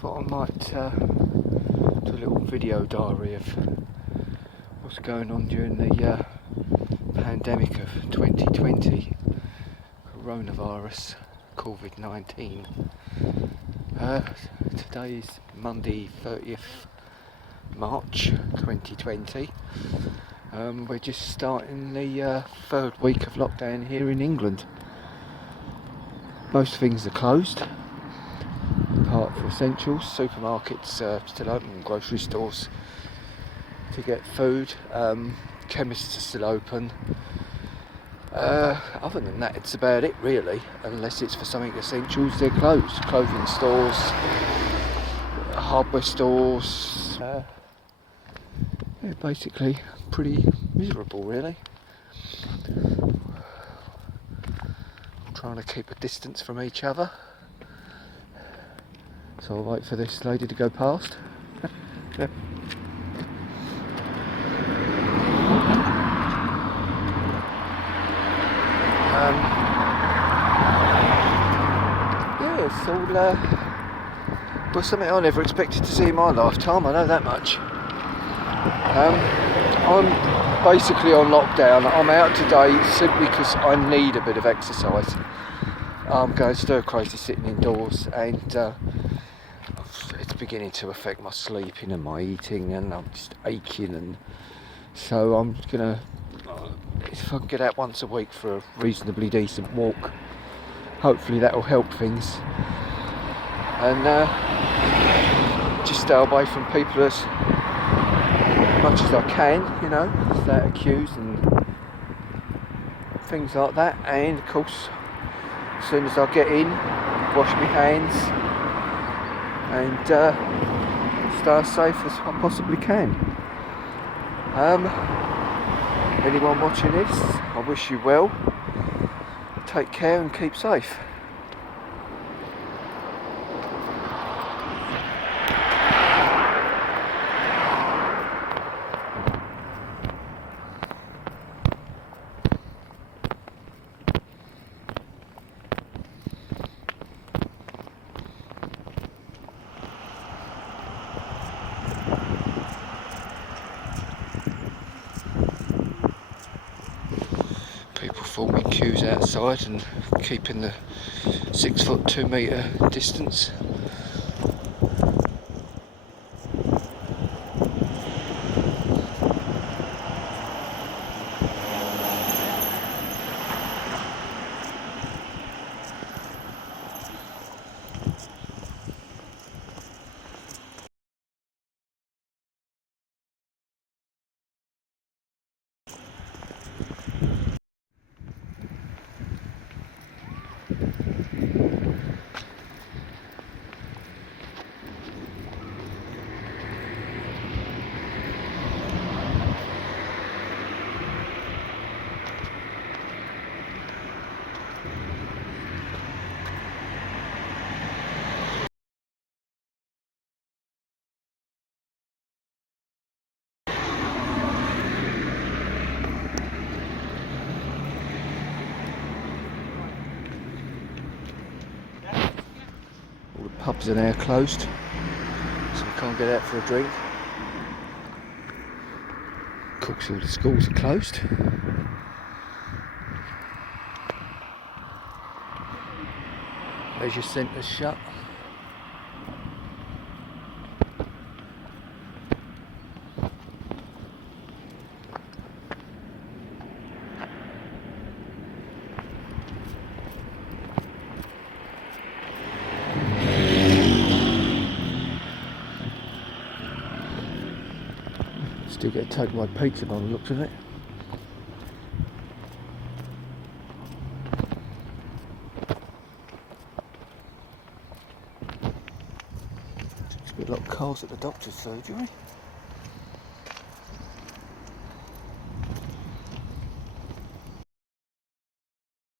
Thought I might do a little video diary of what's going on during the pandemic of 2020, coronavirus, Covid-19. Today is Monday 30th March 2020. We're just starting the third week of lockdown here in England. Most things are closed, apart from essentials. Supermarkets are still open, grocery stores to get food, chemists are still open. Other than that, it's about it really, unless it's for something essentials, they're closed. Clothing stores, hardware stores, basically pretty miserable really. Trying to keep a distance from each other, so I'll wait for this lady to go past. Yeah, it's all well, something I never expected to see in my lifetime, I know that much. I'm basically on lockdown. I'm out today simply because I need a bit of exercise. I'm going stir crazy sitting indoors, and it's beginning to affect my sleeping and my eating, and I'm just aching, and so I'm gonna, if I can get out once a week for a reasonably decent walk, hopefully that will help things, and just stay away from people as much as I can, you know, stay out of queues and things like that. And of course, as soon as I get in, wash my hands and stay as safe as I possibly can. Anyone watching this, I wish you well. Take care and keep safe. People forming queues outside and keeping the 6 foot 2 metre distance. All the pubs are now closed, so we can't get out for a drink. Of course, all the schools are closed. Leisure centres shut. Still get to take my pizza by the looks of it. There's a lot of cars at the doctor's surgery.